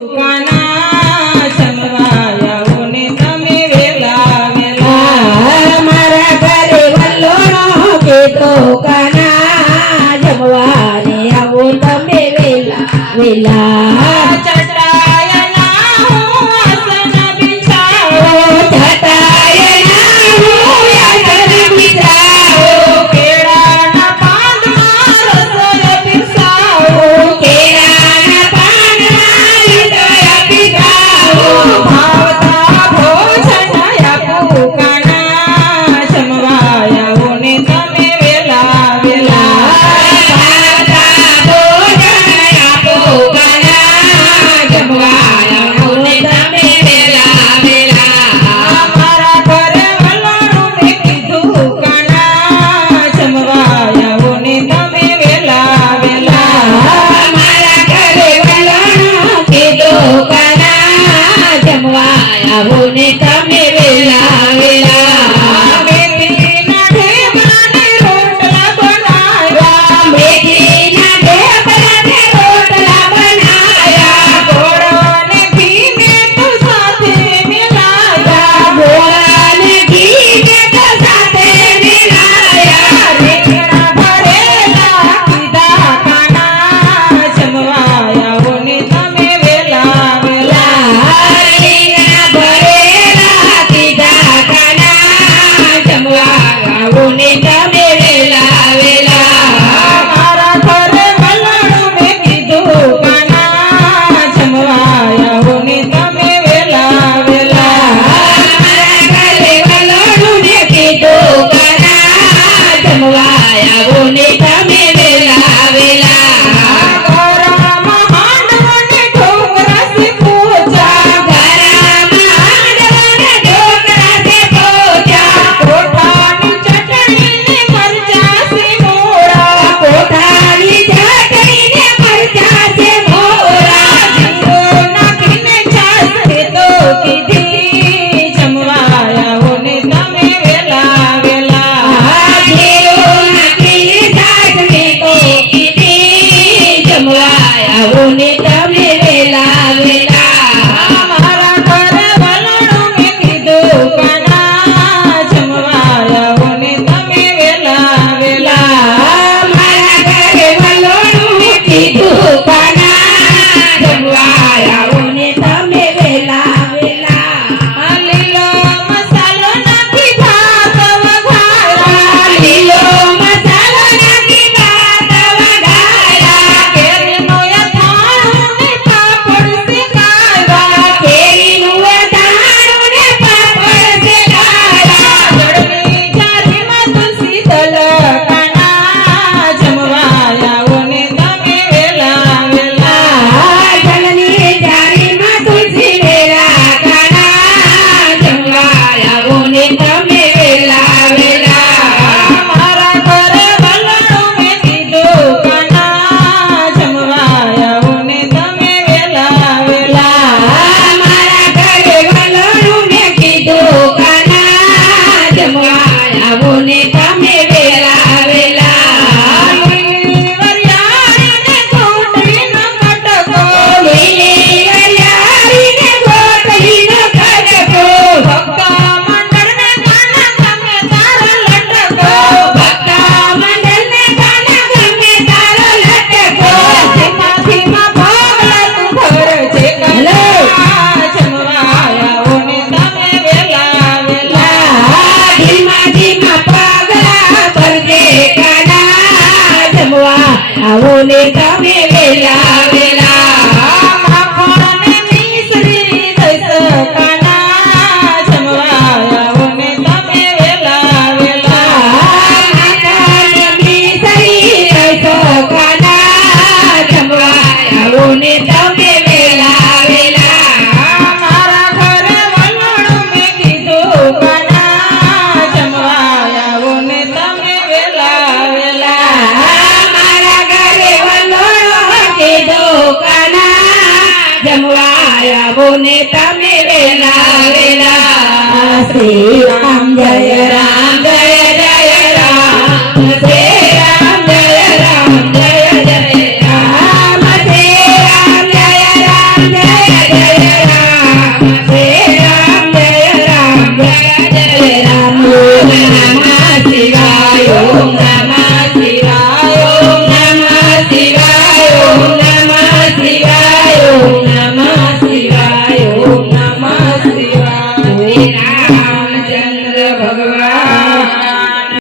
One. అవునే కమే వేలా వేలా Bye. Será? जमवाया वो नेता मेरे लावेला श्री राम जय राम